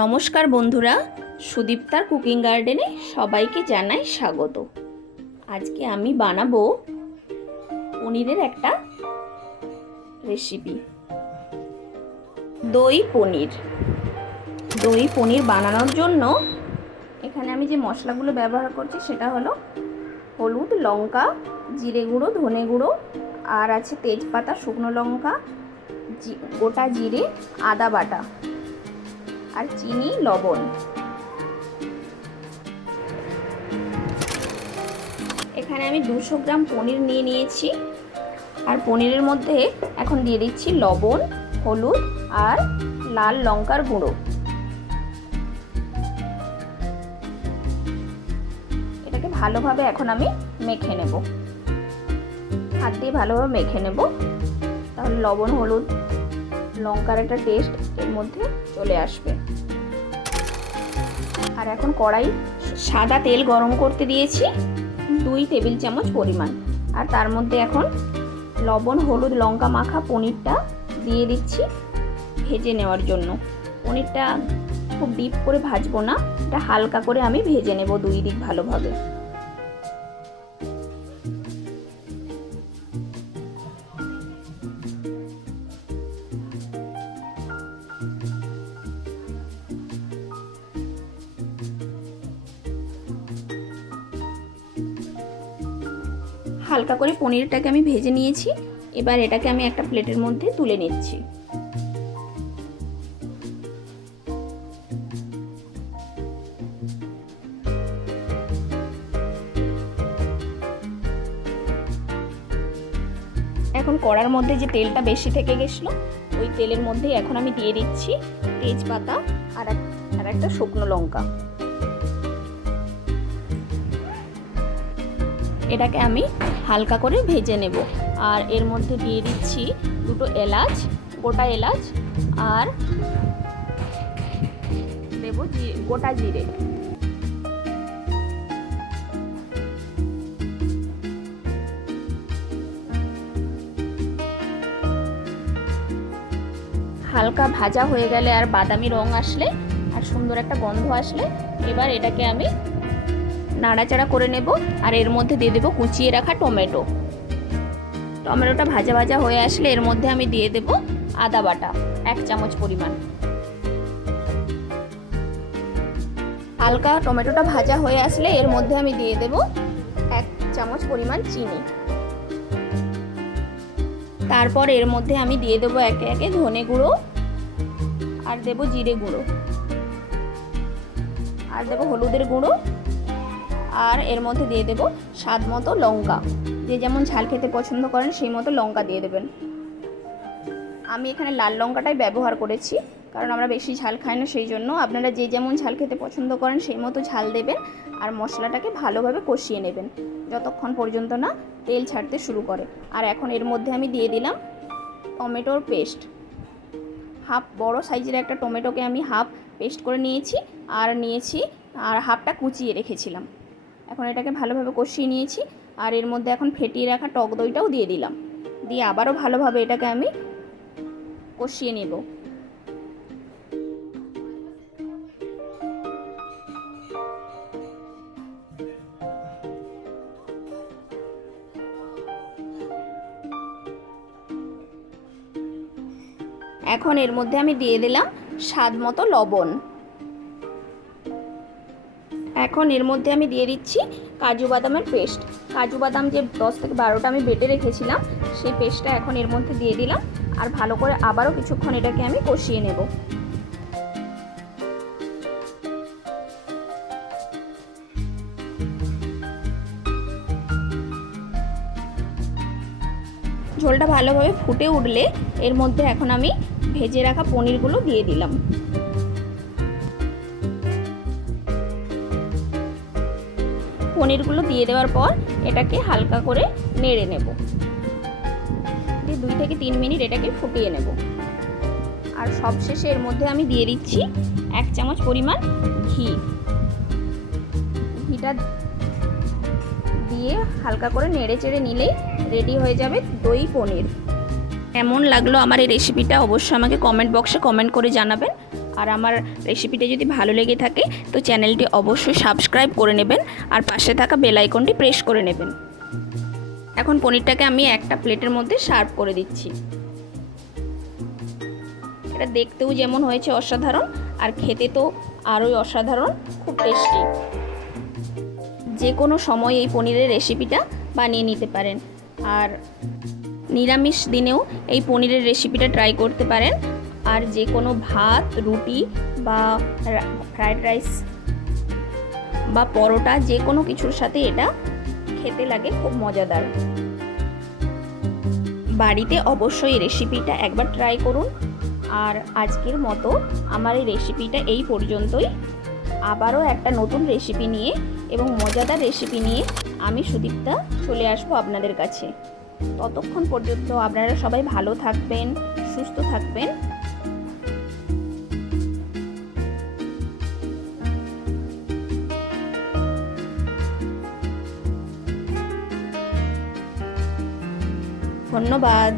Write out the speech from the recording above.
নমস্কার বন্ধুরা, সুদীপ্তার কুকিং গার্ডেনে সবাইকে জানাই স্বাগত। আজকে আমি বানাবো পনিরের একটা রেসিপি, দই পনির বানানোর জন্য এখানে আমি যে মশলাগুলো ব্যবহার করছি সেটা হলো হলুদ, লঙ্কা, জিরে গুঁড়ো, ধনে গুঁড়ো, আর আছে তেজপাতা, শুকনো লঙ্কা, গোটা জিরে, আদা বাটা, আর চিনি, লবণ। এখানে আমি 200 গ্রাম পনির নিয়ে নিয়েছি। আর পনিরের মধ্যে এখন দিয়ে দিচ্ছি লবণ, হলুদ আর লাল লঙ্কার গুঁড়ো। এটাকে ভালোভাবে এখন আমি মেখে নেব, হাত দিয়ে ভালোভাবে মেখে নেব, তাহলে লবণ, হলুদ, লঙ্কার একটা টেস্ট এর মধ্যে চলে আসবে। আর এখন কড়াই সাদা তেল গরম করতে দিয়েছি 2 টেবিল চামচ পরিমাণ। আর তার মধ্যে এখন লবণ, হলুদ, লঙ্কা মাখা পনিরটা দিয়ে দিচ্ছি ভেজে নেওয়ার জন্য। পনিরটা খুব ডিপ করে ভাজবো না, এটা হালকা করে আমি ভেজে নেব 2 দিক ভালোভাবে। হালকা করে পনিরটাকে আমি ভেজে নিয়েছি। এবার এটাকে আমি একটা প্লেটের মধ্যে তুলে নিচ্ছি। এখন কড়ার মধ্যে যে তেলটা বেশি থেকে গেছিলো, ওই তেলের মধ্যেই এখন আমি দিয়ে দিচ্ছি তেজপাতা আর একটা শুকনো লঙ্কা। এটাকে আমি হালকা করে ভেজে নেব। আর এর মধ্যে দিয়ে দিচ্ছি 2 এলাচ, গোটা এলাচ, আর দেব গোটা জিরে। হালকা ভাজা হয়ে গেলে আর বাদামি রং আসলে আর সুন্দর একটা গন্ধ আসলে এবার এটাকে আমি নাড়াচাড়া করে নেব। আর এর মধ্যে দিয়ে দেবো কুচিয়ে রাখা টমেটোটা ভাজা ভাজা হয়ে আসলে এর মধ্যে আমি দিয়ে দেব আদা বাটা 1 চামচ পরিমাণ। হালকা টমেটোটা ভাজা হয়ে আসলে এর মধ্যে আমি দিয়ে দেব 1 চামচ পরিমাণ চিনি। তারপর এর মধ্যে আমি দিয়ে দেবো একে একে ধনে গুঁড়ো, আর দেব জিরে গুঁড়ো, আর দেব হলুদের গুঁড়ো, আর এর মধ্যে দিয়ে দেব স্বাদ মতো লঙ্কা। যে যেমন ঝাল খেতে পছন্দ করেন সেই মতো লঙ্কা দিয়ে দেবেন। আমি এখানে লাল লঙ্কাটাই ব্যবহার করেছি, কারণ আমরা বেশি ঝাল খাই না, সেই জন্য আপনারা যে যেমন ঝাল খেতে পছন্দ করেন সেই মতো ঝাল দেবেন। আর মশলাটাকে ভালোভাবে কষিয়ে নেবেন যতক্ষণ পর্যন্ত না তেল ছাড়তে শুরু করে। আর এখন এর মধ্যে আমি দিয়ে দিলাম টমেটোর পেস্ট। হাফ বড় সাইজের একটা টমেটোকে আমি হাফ পেস্ট করে নিয়েছি, আর হাফটা কুচিয়ে রেখেছিলাম। এখন এটাকে ভালোভাবে কষিয়ে নিয়েছি। আর এর মধ্যে এখন ফেটিয়ে রাখা টক দইটাও দিয়ে দিলাম, দিয়ে আবারও ভালোভাবে এটাকে আমি কষিয়ে নেব। এখন এর মধ্যে আমি দিয়ে দিলাম স্বাদ মতো লবণ। এখন এর মধ্যে আমি দিয়ে দিচ্ছি কাজু বাদামের পেস্ট। কাজু বাদাম যে 10 থেকে 12টা আমি বেটে রেখেছিলাম, সেই পেস্টটা এখন এর মধ্যে দিয়ে দিলাম। আর ভালো করে আবারও কিছুক্ষণ এটাকে আমি কষিয়ে নেব। ঝোলটা ভালোভাবে ফুটে উঠলে এর মধ্যে এখন আমি ভেজে রাখা পনিরগুলো দিয়ে দিলাম। পনিরগুলো দিয়ে দেওয়ার পর এটাকে হালকা করে নেড়ে নেব, দিয়ে 2 থেকে 3 মিনিট এটাকে ফুটিয়ে নেব। আর সবশেষে এর মধ্যে আমি দিয়ে দিচ্ছি 1 চামচ পরিমাণ ঘিটা দিয়ে হালকা করে নেড়ে চেড়ে নিলেই রেডি হয়ে যাবে দই পনির। কেমন লাগলো আমার এই রেসিপিটা অবশ্যই আমাকে কমেন্ট বক্সে কমেন্ট করে জানাবেন। আর আমার রেসিপিটা যদি ভালো লেগে থাকে তো চ্যানেলটি অবশ্যই সাবস্ক্রাইব করে নেবেন আর পাশে থাকা বেল আইকনটি প্রেস করে নেবেন। এখন পনিরটাকে আমি একটা প্লেটের মধ্যে সার্ভ করে দিচ্ছি। এটা দেখতেও যেমন হয়েছে অসাধারণ, আর খেতে তো আরোই অসাধারণ, খুব টেস্টি। যে কোনো সময় এই পনিরের রেসিপিটা বানিয়ে নিতে পারেন, আর নিরামিষ দিনেও এই পনিরের রেসিপিটা ট্রাই করতে পারেন। আর যে কোনো ভাত, রুটি বা ফ্রায়েড রাইস বা পরোটা যে কোনো কিছুর সাথে এটা খেতে লাগে খুব মজাদার। বাড়িতে অবশ্যই এই রেসিপিটা একবার ট্রাই করুন। আর আজকের মতো আমার এই রেসিপিটা এই পর্যন্তই। আবারও একটা নতুন রেসিপি নিয়ে এবং মজাদার রেসিপি নিয়ে আমি সুদীপ্তা চলে আসবো আপনাদের কাছে। ততক্ষণ পর্যন্ত আপনারা সবাই ভালো থাকবেন, সুস্থ থাকবেন। ধন্যবাদ।